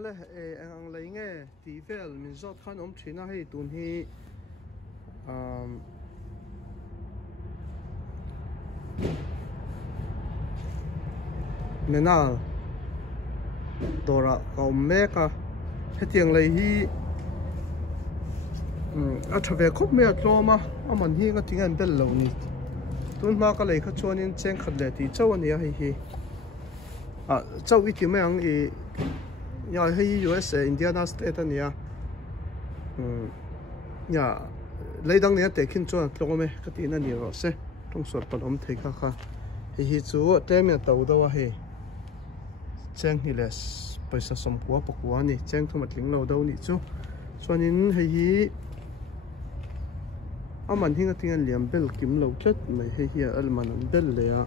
le ang lấy nghe tí vel mình zot khan thina hay tun hi menal dora meka hetiang lấy hi thave khop me atloma aman hi nga tingan bel lo ni tun ma ka lei kha chuanin cheng khat le ti chaw ania hi chaw I ti mang I ya hi USA Indiana state ania ya leidang ne te khin chuan tlome ka ti na ni ro se tong sor palom thei kha kha hi chu te me to dawa he cheng hi les paisa som kwa pakwa ni cheng thomat ling lo do ni chu chuanin hi aman hinga tingan liam bel kim lo chat mai hi alman an bel le ya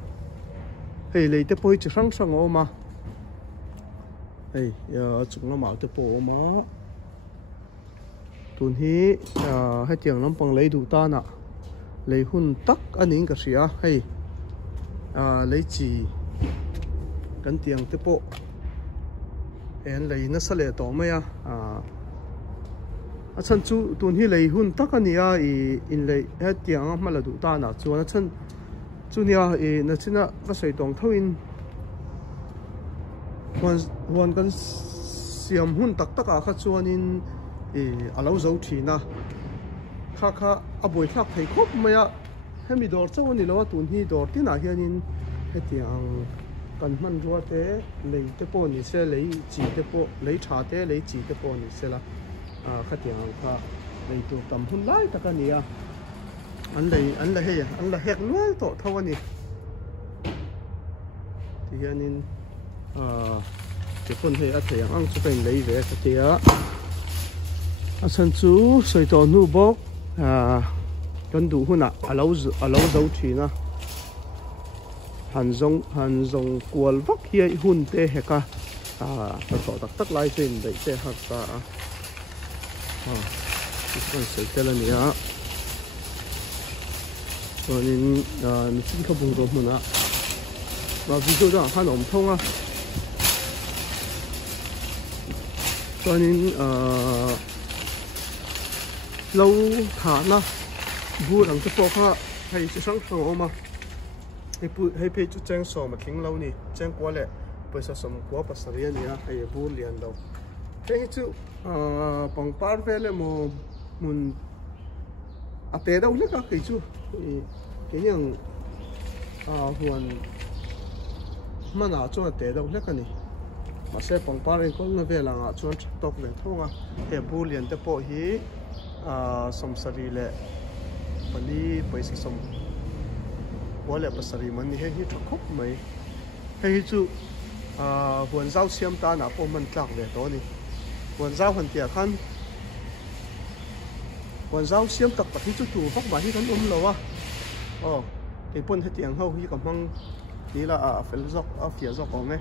hei leite poi chi sang sang oma hei ya chung lama te po oma tun hi tiang lampang lei du ta na lei hun tak aning ka ria hei lei chi kan tiang te po en lei na sale to maya chan chu tun hi lei hun tak ania in lei he tiang ma la du ta na chuan chan chu nia na china ka sei tong thoin wan kan siam hun tak taka kha chuanin alo zo thina kha aboi thak thei khop maya hemi dor chawani lo tun hi dor tina hianin he tiang kan man ruwa te lei te po ni se lei chi te po lei tha te lei chi te po ni se la kha tiang kha lei tu tam hun lai takania an la hek nual to thawani ti hianin te pon he a thei ang chu pen lei ve ka tia a chan chu soi to nu bok kan du huna alo zo thina han zong kwal vak hi hun te heka ta so tak lai chen dei te ha ka kan sei tela nia chuanin ni sin kha bung ro hmuna ba video da han om thonga chuanin lo tha na bu rang te po kha hei chi sang sang oma hei pe chu cheng so ma thing lo ni cheng kwa le paisa som kwa pasaria nia hei bu lian lo hei chu pangpar vele mo mun ate dau le ka kai chu ke yang huan mana chu ate dau le ka ni ma se pangpar en kol na vela nga chuan tok le thonga he bu lian te po hi som sari le pani paisa som wale pasari man he hi thok mai he chu huan zau siam ta na po man tlak ve to ni huan zau han tia khan huan zau siam tak pathi chu tu vak ma hi kan lo wa ke pon he tiang ho hi ka mang ni la fel zok fia zok ome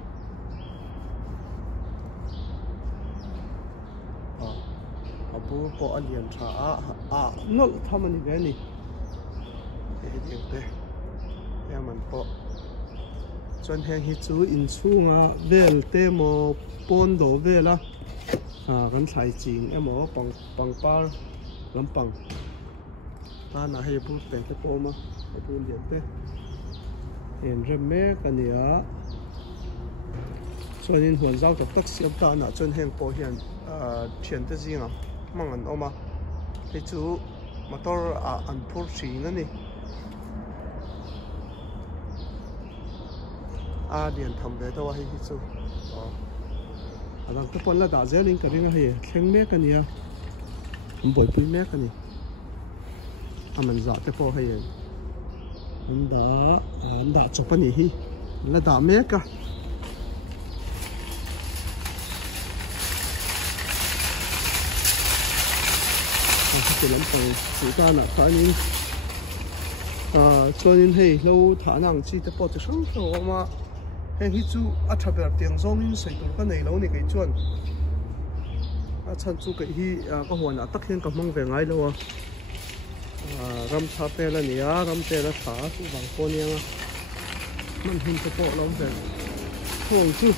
abu ko alian tha nol thamani ve ni he tiang te ya man po chuan heng hi chu in chunga vel te mo pon do vela kan thlai ching emo pangpar lampang ta na hei bu pe te po ma bu lian te en rem me kania chuan in huan zau tak siam ta na chuan heng po hian thian te zinga mangan oma hei chu motor an phur thin ani dian tham ve to hi chu adang te pon la da zelin ka ringa he thleng me kania boi pui me kani aman za te po he anda chopani hi la da me ka ke lam pang chu ta na ta ni chuanin hei lo tha nang chi te po chu sang so ma heng hi chu a thaber tiang zong in sei tur ka nei lo ni kai chuan a chan chu kai hi ka huan a tak hian ka mang ve ngai lo ram tha pe la nia ram te la tha chu bang po nia man hin te po lo ve thoi chu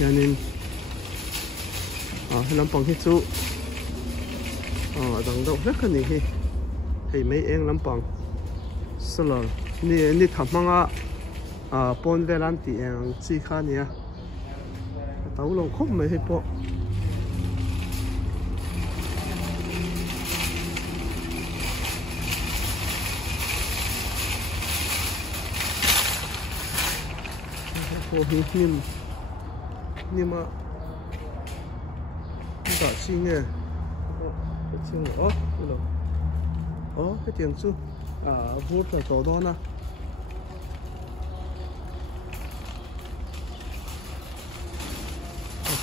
yanin ให้ลำปองที่จูดังดอกเล็กกันนี่ให้ไม่เองลำปองสลอนี่ทำมังปนเวลันตีเองจีข้านี่เต่าลงคบไม่ให้ปะโอ้โหนิ่ม打气呢，这清哦，对了，哦，这点数不是多多呢。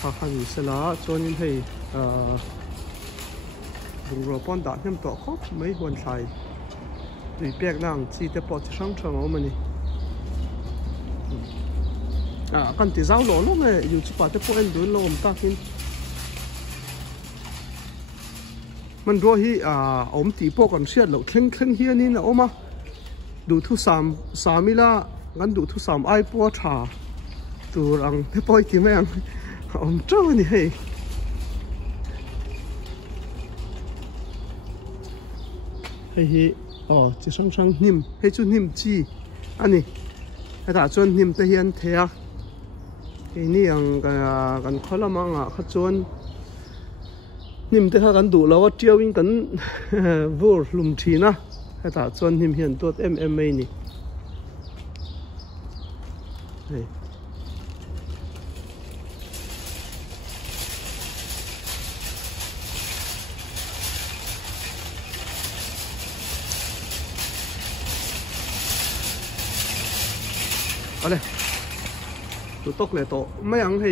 看看你是哪做人嘿如果帮打添多好，没问题。对别人记得保持上车我们呢。กันที่เจ้าหล่อลงเลยอยู่ที่ป่าที่พวกเอ็นดูลมตาขึ้นมันรู้ที่อมตีพวกกันเชียดหล่อเคร่งเฮียนี่นะโอมาดูทุกสามมิละงั้นดูทุก3ไอปวดชาตัวรังที่ปอยกี่แม่งอมเจ้านี่ให้จะช่างนิ่มให้จุดนิ่มจีอันนี้ให้ตาจนนิ่มตะเฮียนเทียนี่ยังกันข้อละมังข้าจวนนิ่มแต่ถ้ากันดูแล้วว่าเจียววิ่งกันวัวลุมทีนะให้ตาจวนนิ่มเห็นตัวMMA นี่เอาเลยตัวตกเลยตัวไม่ยังให้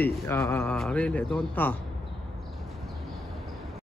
เร่เลยโดนตา